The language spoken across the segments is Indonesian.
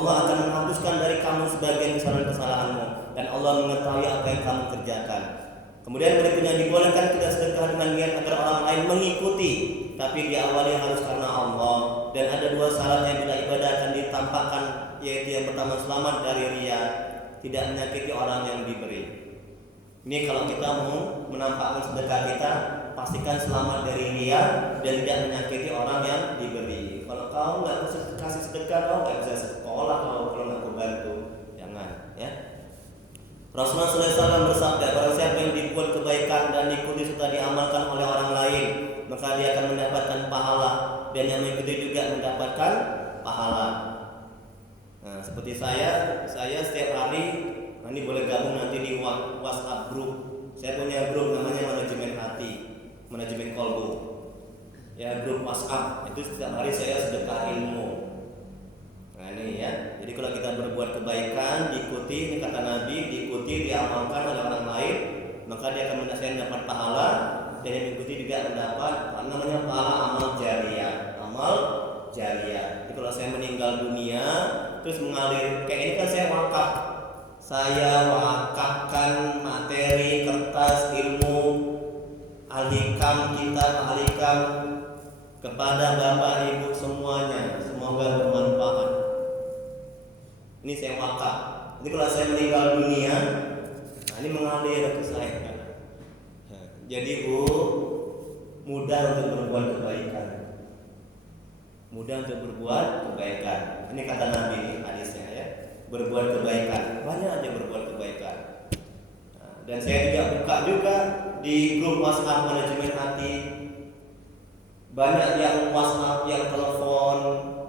Allah akan menghapuskan dari kamu sebagian kesalahan-kesalahanmu, dan Allah mengetahui apa yang kamu kerjakan. Kemudian berikutnya, dibolehkan kita sedekah dengan niat agar orang lain mengikuti, tapi diawali harus karena Allah. Dan ada dua syarat yang bila ibadah akan ditampakkan, yaitu yang pertama, selamat dari riya, tidak menyakiti orang yang diberi. Ini kalau kita mau menampakkan sedekah kita, pastikan selamat dari riya dan tidak menyakiti orang yang diberi. Kalau kau nggak kasih sedekah, kau nggak bisa sekolah kalau nggak bantu, jangan ya. Rasulullah SAW bersabda, barang siapa yang dibuat kebaikan dan diikuti serta diamalkan oleh orang lain, maka dia akan mendapatkan pahala, dan yang mengikuti juga mendapatkan pahala. Nah, seperti saya setiap hari, ini boleh gabung nanti di WhatsApp group. Saya punya grup namanya manajemen hati, manajemen kolbu. Ya, grup WhatsApp itu setiap hari saya sedekah ilmu. Nah ini ya. Jadi kalau kita berbuat kebaikan, diikuti, ini kata Nabi, diikuti, diamalkan oleh orang lain, maka dia akan mendapat pahala, dan yang mengikuti juga mendapat namanya pahala amal jariah. Amal jariah. Jadi kalau saya meninggal dunia terus mengalir, kayak ini kan saya wakaf. Saya wakafkan materi, kertas, ilmu, al-hikam, kitab al-hikam kepada Bapak Ibu semuanya. Semoga bermanfaat. Ini saya wakaf. Jadi kalau saya meninggal dunia, nah ini mengalir ke saya. Jadi Bu, mudah untuk berbuat kebaikan. Mudah untuk berbuat kebaikan. Ini kata Nabi ini hadisnya ya. Berbuat kebaikan, banyak aja berbuat kebaikan. Nah, dan saya juga buka juga di grup WhatsApp manajemen hati. Banyak yang WhatsApp, yang telepon,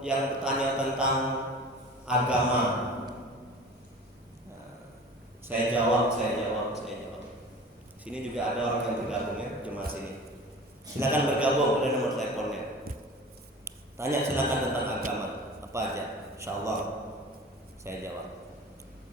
yang bertanya tentang agama. Nah, saya jawab. Sini juga ada orang yang bergabung ya, jemaah sini. Silakan bergabung, ada nomor teleponnya. Tanya silakan tentang agama apa aja, insyaallah saya jawab.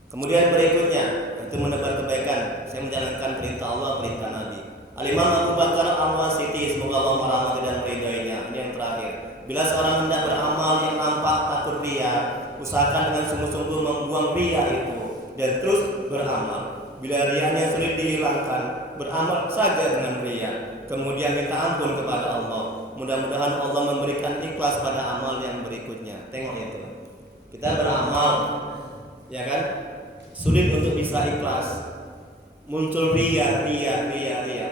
Kemudian berikutnya itu menebar kebaikan. Saya menjalankan perintah Allah, perintah Nabi. Al-Imam Abu Bakar Al-Wasiti, semoga Allah merahmati dan meridainya. Ini yang terakhir. Bila seorang hendak beramal yang nampak takut riya, usahakan dengan sungguh-sungguh membuang riya itu dan terus beramal. Bila riyanya sulit dihilangkan, beramal saja dengan riya. Kemudian minta ampun kepada Allah. Mudah-mudahan Allah memberikan ikhlas pada amal yang berikutnya. Tengok itu. Kita beramal, ya kan? Sulit untuk bisa ikhlas. Muncul riya.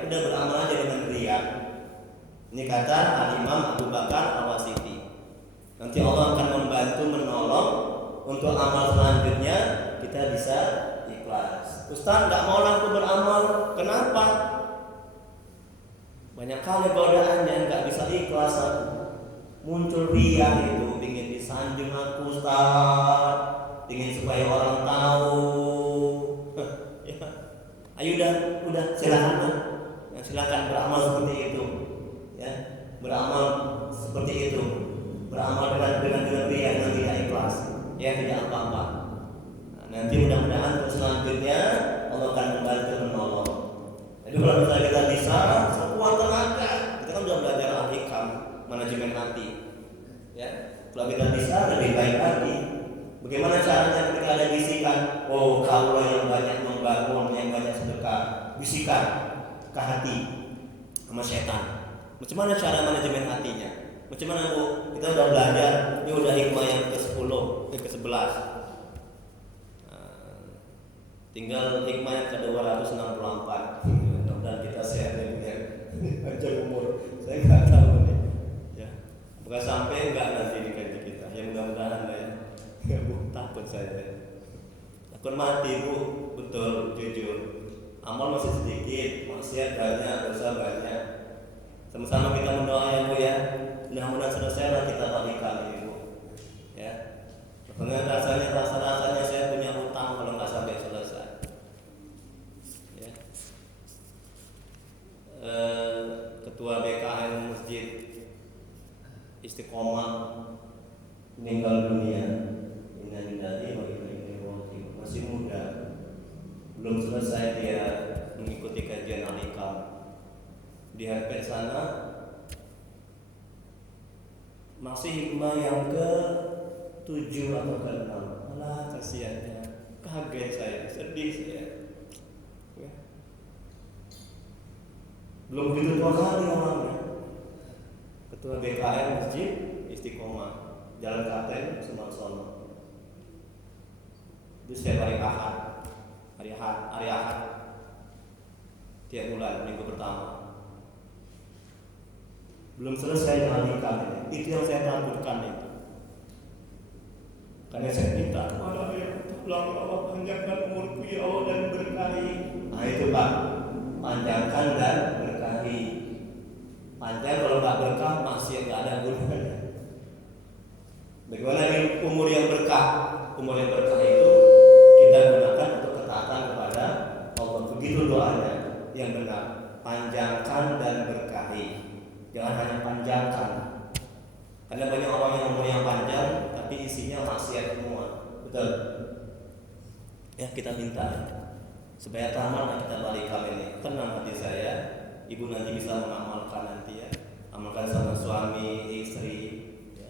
Udah beramal aja dengan riya. Ini kata Al-Imam Abu Bakar Al-Wasiti. Nanti Allah akan membantu menolong untuk amal selanjutnya kita bisa ikhlas. Ustaz nggak mau aku beramal, kenapa? Banyak kali godaan yang nggak bisa ikhlas aku. Muncul riya itu, ingin disanjung aku Ustaz, ingin supaya orang tahu. Ya. Ayo udah silakan. Ya, silakan beramal seperti itu. Ya, beramal seperti itu. Beramal dengan riya yang tidak ikhlas. Ya tidak apa-apa. Nah, nanti mudah-mudahan untuk selanjutnya Allah akan membantu menolong. Jadi kalau misalnya kita bisa sekuat tenaga, kita kan sudah belajar al-hikam, manajemen hati. Ya, kalau kita bisa lebih baik lagi. Bagaimana caranya ketika ada bisikan, oh kaulah yang banyak membangun, yang banyak sedekah, bisikan ke hati sama setan. Macam mana cara manajemen hatinya? Macam mana Bu? Kita sudah belajar, ini udah hikmah yang ke-10, ke-11. Tinggal hikmah yang ke-264. Dan kita sehat ya, panjang umur. Saya nggak tahu nih, ya. Bukan sampai nggak nanti di kaji kita. Ya mudah-mudahan lah ya. Bu, takut saya. Takut mati Bu, betul, jujur. Amal masih sedikit, maksiat banyak, dosa banyak. Sama-sama kita mendoa ya Bu ya. Mudah-mudahan selesai lah kita balikan ini Bu. Ya. Dengan rasanya saya punya hutang kalau nggak sampai selesai. Ketua BKM Masjid Istiqomah meninggal dunia. Innalillahi wa inna ilaihi raji'un. Masih muda, belum selesai dia mengikuti kajian al-hikam di Harpet sana. Masih hikmah yang ke-7 atau ke-8. keenam. Alah kasihannya, kaget saya, sedih saya. Ya. Belum begitu tua kali orangnya. Ketua BKM Masjid Istiqomah, Jalan Klaten, Sumarsono. Itu setiap hari Ahad, tiap bulan minggu pertama. Belum selesai dengan nikah, itu yang saya takutkan itu. Karena saya minta kepada Allah, tolong Allah panjangkan umurku ya Allah dan berkahi. Nah itu Pak, panjangkan dan berkahi. Panjang kalau nggak berkah masih nggak ada gunanya. Bagaimana dengan umur yang berkah? Umur yang berkah itu kita gunakan untuk ketaatan kepada Allah. Begitu doanya yang benar. Panjangkan dan berkahi. Jangan hanya panjangkan. Karena banyak orang yang umurnya panjang tapi isinya maksiat semua. Betul. Ya kita minta supaya tamat kita balikan ini. Tenang hati saya. Ibu nanti bisa mengamalkan nanti ya. Amalkan sama suami, istri, ya.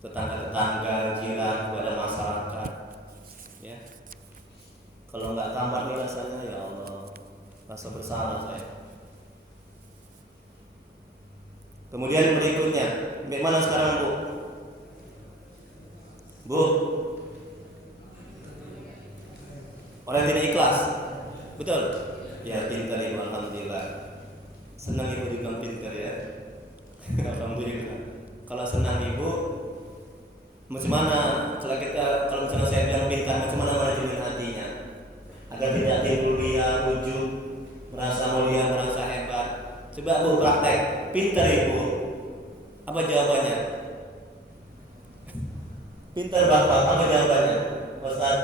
Tetangga-tetangga, jiran, kepada masyarakat. Ya. Kalau nggak tamat nih rasanya ya Allah, rasa bersalah saya. Kemudian berikutnya, bagaimana sekarang Bu? Bu, orang yang tidak ikhlas, betul? Ya pintar Ibu, alhamdulillah. Senang Ibu juga pintar ya, alhamdulillah. Kalau senang Ibu, macam mana? Kalau misalnya saya bilang pintar, macam mana manajemen hatinya? Agar tidak timbul dia ujub, merasa mulia, merasa hebat. Coba Bu praktek, pintar Ibu. Apa jawabannya? Pintar Bapak, apa jawabannya? Ustaz?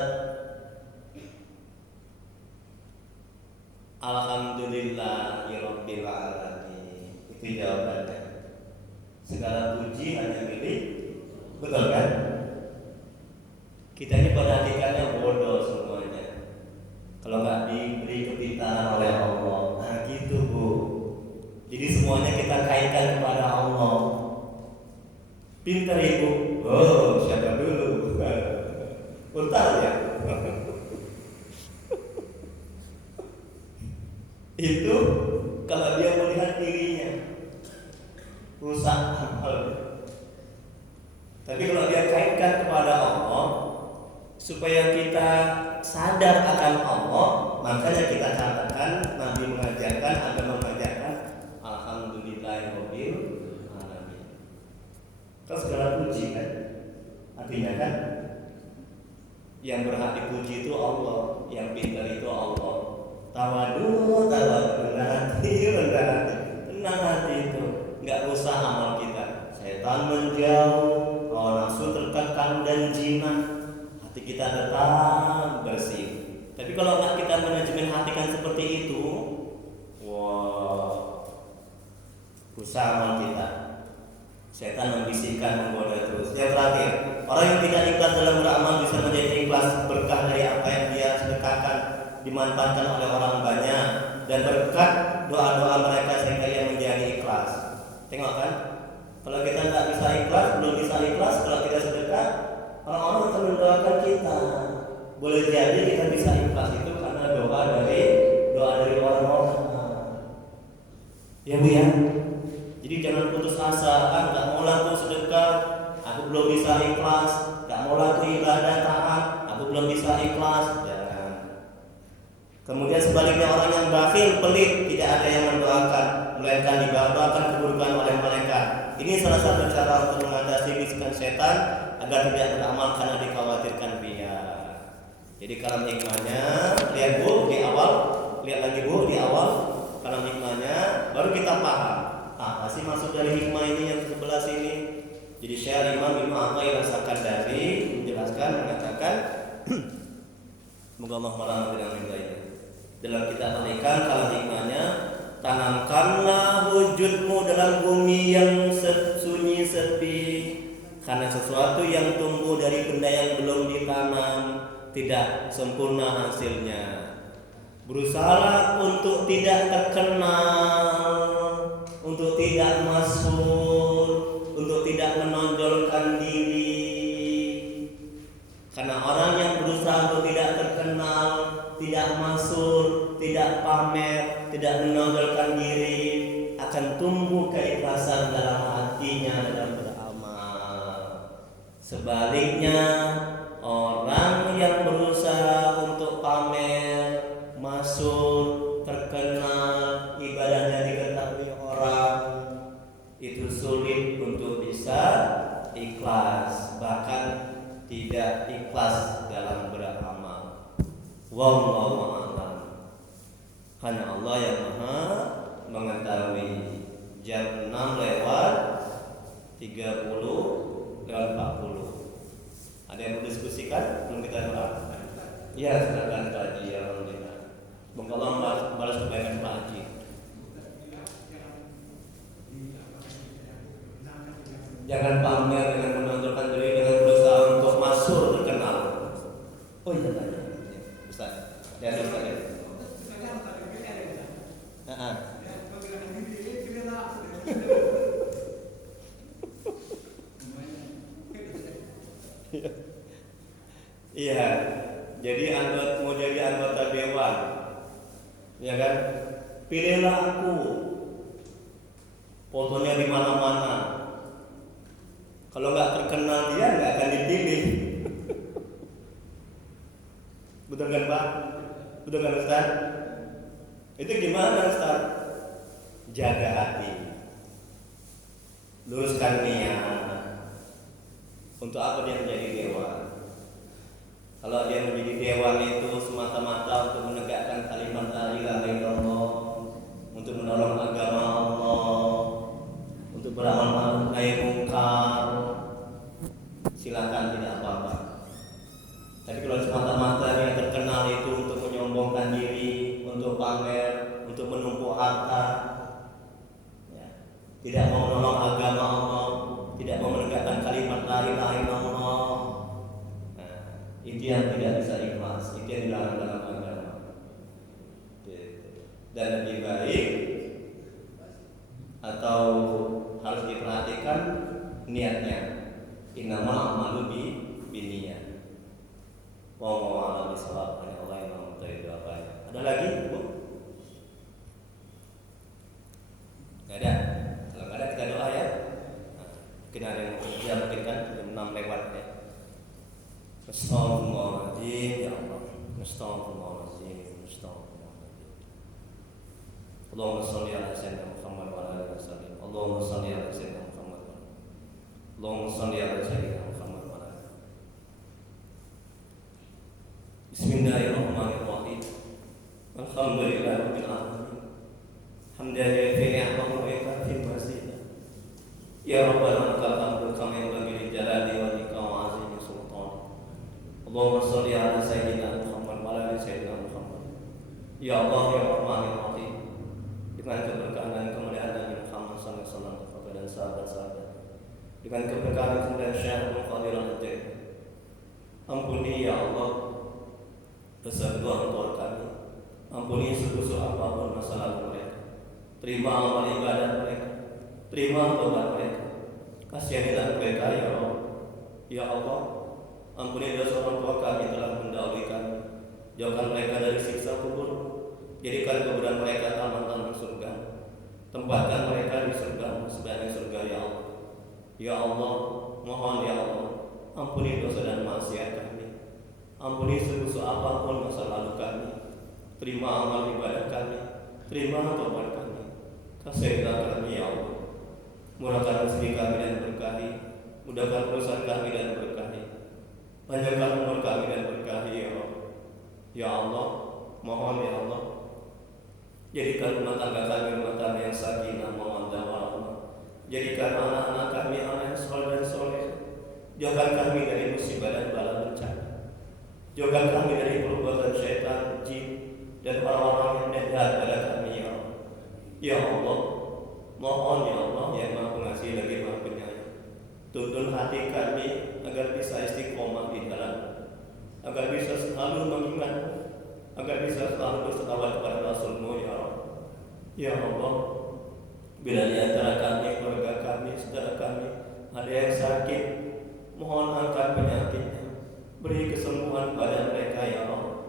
Alhamdulillahirabbil alamin. Itu jawabannya. Segala puji hanya milik, betul kan? Kita ini perhatikannya bodoh semuanya. Kalau nggak diberi kepintaran oleh Allah, nah gitu Bu. Jadi semuanya kita kaitkan kepada Allah. Pintar Ibu. Oh, siapa dulu? Untar ya. Itu kalau dia melihat dirinya rusak amal. Tapi kalau dia kaitkan kepada Allah supaya kita sadar akan Allah, makanya kita katakan Nabi mengajarkan, agama mengajarkan alhamdulillahirabbil alamin. Kan segala puji kan, artinya kan yang berhak dipuji itu Allah, yang pintar itu Allah. Tawadu, rendah hati, tenang hati itu, nggak rusak amal kita. Setan menjauh, hawa nafsu terkekang dan jinak, hati kita tetap bersih. Tapi kalau nggak kita manajemen hati kan seperti itu, wah, rusak amal kita. Setan membisikkan, menggoda terus. Yang terakhir, orang yang tidak ikhlas dalam beramal bisa menjadi ikhlas berkah dari apa yang dia sedekahkan, dimanfaatkan oleh orang banyak dan berkat doa-doa mereka sehingga ia menjadi ikhlas. Tengok kan? Kalau kita nggak bisa ikhlas, belum bisa ikhlas, kalau kita sedekah, orang-orang akan mendoakan kita. Boleh jadi kita bisa ikhlas itu karena doa dari orang-orang. Ya Bu ya. Jadi jangan putus asa, kan nggak mau laku sedekah, aku belum bisa ikhlas, nggak mau laku ibadah taat, aku belum bisa ikhlas. Jangan. Kemudian sebaliknya orang yang bakhil, pelit, tidak ada yang mendoakan, melainkan dibawakan keburukan oleh malaikat. Ini salah satu cara untuk mengatasi bisikan setan agar tidak beramal karena dikhawatirkan dia. Jadi kalam hikmahnya, lihat Bu di awal, lihat lagi Bu di awal kalam hikmahnya, baru kita paham. Apa sih maksud dari hikmah ini yang sebelah sini? Jadi Syekh Imam Ibnu Athaillah Sakandari menjelaskan, mengatakan moga Allah merahmati dengan hidayah. Dalam kitab Al-Hikam kalau hikmahnya, tanamkanlah wujudmu dalam bumi yang sunyi sepi, karena sesuatu yang tumbuh dari benda yang belum ditanam tidak sempurna hasilnya. Berusahalah untuk tidak terkenal, untuk tidak masyhur, untuk tidak menonjolkan diri. Karena orang yang berusaha untuk tidak terkenal, tidak masyhur, tidak pamer, tidak menonjolkan diri, akan tumbuh keikhlasan dalam hatinya dalam beramal. Sebaliknya, orang yang berusaha untuk pamer, masyhur, terkenal, ibadahnya diketahui orang, itu sulit untuk bisa ikhlas, bahkan tidak ikhlas dalam beramal. Wallahu a'lam. Hanya Allah yang Maha mengetahui. Jam 6 lewat 30 lewat 40. Ada yang mau diskusikan? Belum kita doa? Ya, silakan Pak Haji. Alhamdulillah. Semoga Allah balas kebaikan Pak Haji. Jangan pamer dengan menonjolkan diri dengan berusaha untuk masuk terkenal. Oh iya tanya, Ustaz. Dan Ustaz ya. Iya. Jadi mau jadi anggota dewan, ya kan? Pilihlah aku. Fotonya di mana-mana. Kalau nggak terkenal dia nggak akan dipilih. Betul kan Pak? Betul kan Ustaz? Itu gimana Ustaz? Jaga hati, luruskan niat. Untuk apa dia menjadi dewan? Kalau dia menjadi dewan itu semata-mata untuk menegakkan kalimat la ilaha illallah, untuk menolong agama Allah, untuk beramal ma'ruf nahi munkar, silakan, tidak apa-apa. Tapi kalau semata-mata dia terkenal itu untuk menyombongkan diri, untuk pamer, untuk menumpuk harta, ya, tidak mau menolong agama Allah, tidak mau menegakkan kalimat la ilaha illallah, itu yang tidak bisa ikhlas, itu yang dilarang dalam agama. Dan lebih baik atau harus diperhatikan niatnya. Innamal a'malu binniyat. Wallahu a'lam bishawab. Allah yang mengetahui doanya. Ada lagi, Bu? Enggak ada. Kalau enggak ada kita doa ya. Mungkin ada yang mungkin kan 6 lewat ya. Astagfirullahaladzim, ya Allah. Astagfirullahaladzim, astagfirullahaladzim. Allahumma shalli ala sayyidina Muhammad wa ala alihi wasallam. Allahumma shalli ala sayyidina Muhammad. Allahumma shalli ala sayyidina Muhammad wa ala alihi. Bismillahirrahmanirrahim. Alhamdulillahirabbil alamin. Hamdan yafi ni'amahu wa yakfi mazidah. Ya Rabbana lakal hamdu kama yanbaghi li jalali wajhika wa 'azimi sultanik. Allahumma shalli ala sayyidina Muhammad wa ala ali sayyidina Muhammad. Ya Allah ya Rahman ya Rahim. Dengan keberkahan dan kemuliaan Nabi Muhammad sallallahu alaihi wasallam dan sahabat-sahabat. Dengan keberkahan dan kemuliaan Syekh Al-Qadir Al-Jaid. Ampuni ya Allah dosa kedua orang tua kami. Ampuni sebesar apapun masa lalu mereka. Terima amal ibadah mereka. Terima tobat mereka. Kasihanilah mereka ya Allah. Ya Allah, ampuni dosa orang tua kami telah mendahului kami. Jauhkan mereka dari siksa kubur. Jadikan kuburan mereka taman-taman surga. Tempatkan mereka di surga sebagai surga ya Allah. Ya Allah, mohon ya Allah, ampuni dosa dan maksiat kami. Ampuni sebesar apapun masa lalu kami. Terima amal ibadah kami. Terima tobat kami. Kasihilah kami ya Allah. Murahkan rezeki kami dan berkahi. Mudahkan urusan kami dan berkahi. Panjangkan umur kami dan berkahi ya Allah. Ya Allah, mohon ya Allah, jadikan rumah tangga kami rumah tangga yang sakinah, mawaddah warahmah. Jadikan anak-anak kami anak yang soleh dan soleh. Jauhkan kami dari musibah dan bala bencana. Jauhkan kami dari perbuatan syaitan, jin, dan orang-orang yang jahat pada kami ya Allah. Ya Allah, mohon ya Allah yang Maha Pengasih lagi Maha Penyayang, tuntun hati kami agar bisa istiqomah di dalam, agar bisa selalu mengingat, agar bisa selalu berselawat kepada Rasul-Mu ya Allah. Ya Allah, bila di antara kami, keluarga kami, saudara kami ada yang sakit, mohon angkat penyakitnya. Beri kesembuhan pada mereka ya Allah.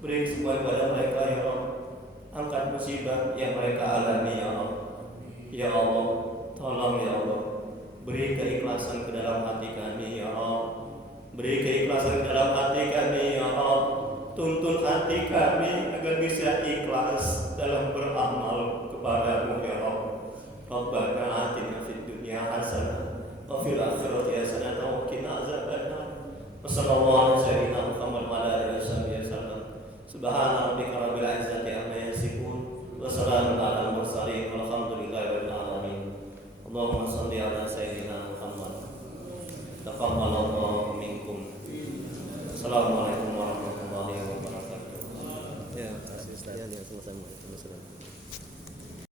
Beri kesembuhan pada mereka ya Allah. Angkat musibah yang mereka alami ya Allah. Ya Allah, tolong ya Allah. Beri keikhlasan ke dalam hati kami ya Allah. Beri keikhlasan ke dalam hati kami ya Allah. Tuntun hati kami agar bisa ikhlas dalam beramal kepadamu ya Allah. Rabbana atina fid dunya hasanah wa fil akhirati hasanah wa qina azabannar. Wassallallahu ala sayyidina Muhammad wa ala alihi wasallam. Subhana rabbika rabbil izzati amma yasifun wa salamun alal mursalin walhamdulillahi rabbil alamin. Allahumma shalli ala sayyidina Muhammad. Taqabbalallahu minkum. Assalamualaikum warahmatullahi wabarakatuh. Ya, kasih Ustaz. Ya, sama-sama.